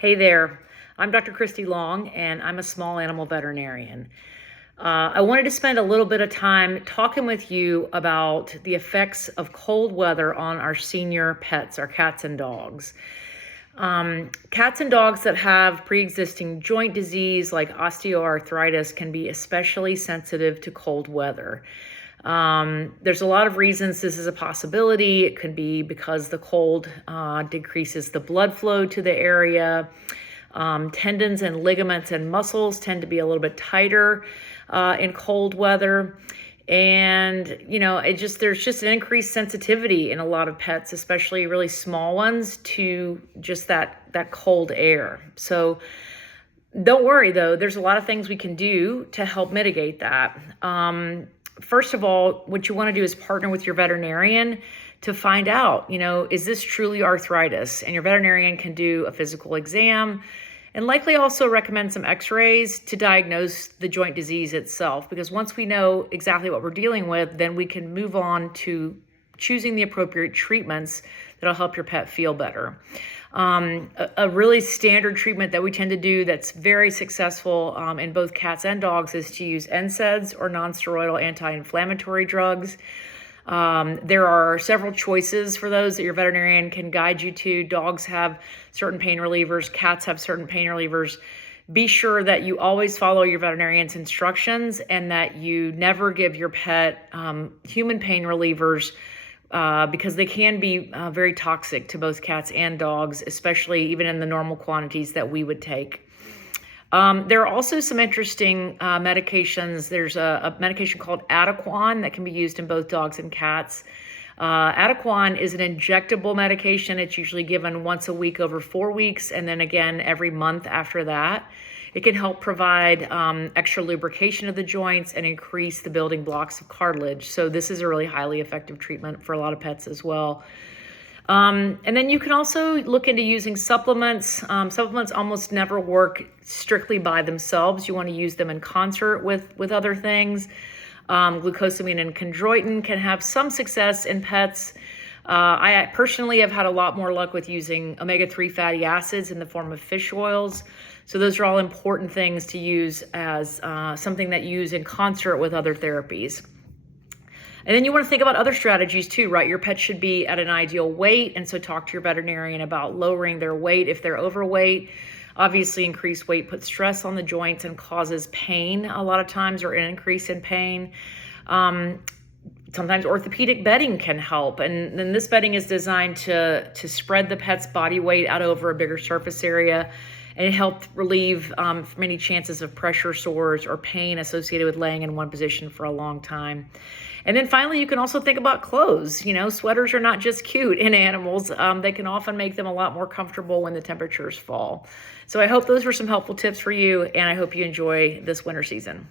Hey there, I'm Dr. Christy Long, and I'm a small animal veterinarian. I wanted to spend a little bit of time talking with you about the effects of cold weather on our senior pets, our cats and dogs. Cats and dogs that have pre-existing joint disease like osteoarthritis can be especially sensitive to cold weather. There's a lot of reasons this is a possibility. It could be because the cold decreases the blood flow to the area. Tendons and ligaments and muscles tend to be a little bit tighter in cold weather. And, there's just an increased sensitivity in a lot of pets, especially really small ones, to just that cold air. So don't worry, though. There's a lot of things we can do to help mitigate that. First of all, what you want to do is partner with your veterinarian to find out, is this truly arthritis? And your veterinarian can do a physical exam and likely also recommend some x-rays to diagnose the joint disease itself. Because once we know exactly what we're dealing with, then we can move on to choosing the appropriate treatments that'll help your pet feel better. A really standard treatment that we tend to do that's very successful in both cats and dogs is to use NSAIDs or non-steroidal anti-inflammatory drugs. There are several choices for those that your veterinarian can guide you to. Dogs have certain pain relievers, cats have certain pain relievers. Be sure that you always follow your veterinarian's instructions and that you never give your pet human pain relievers because they can be very toxic to both cats and dogs, especially even in the normal quantities that we would take. There are also some interesting medications. There's a medication called Adequan that can be used in both dogs and cats. Adequan is an injectable medication. It's usually given once a week over 4 weeks, and then again every month after that. It can help provide extra lubrication of the joints and increase the building blocks of cartilage. So this is a really highly effective treatment for a lot of pets as well. And then you can also look into using supplements. Supplements almost never work strictly by themselves. You want to use them in concert with other things. Glucosamine and chondroitin can have some success in pets. I personally have had a lot more luck with using omega-3 fatty acids in the form of fish oils. So those are all important things to use as something that you use in concert with other therapies. And then you want to think about other strategies too, right? Your pet should be at an ideal weight. And so talk to your veterinarian about lowering their weight if they're overweight. Obviously, increased weight puts stress on the joints and causes pain a lot of times, or an increase in pain. Sometimes orthopedic bedding can help. And then this bedding is designed to spread the pet's body weight out over a bigger surface area and help relieve from any chances of pressure sores or pain associated with laying in one position for a long time. And then finally, you can also think about clothes. Sweaters are not just cute in animals. They can often make them a lot more comfortable when the temperatures fall. So I hope those were some helpful tips for you, and I hope you enjoy this winter season.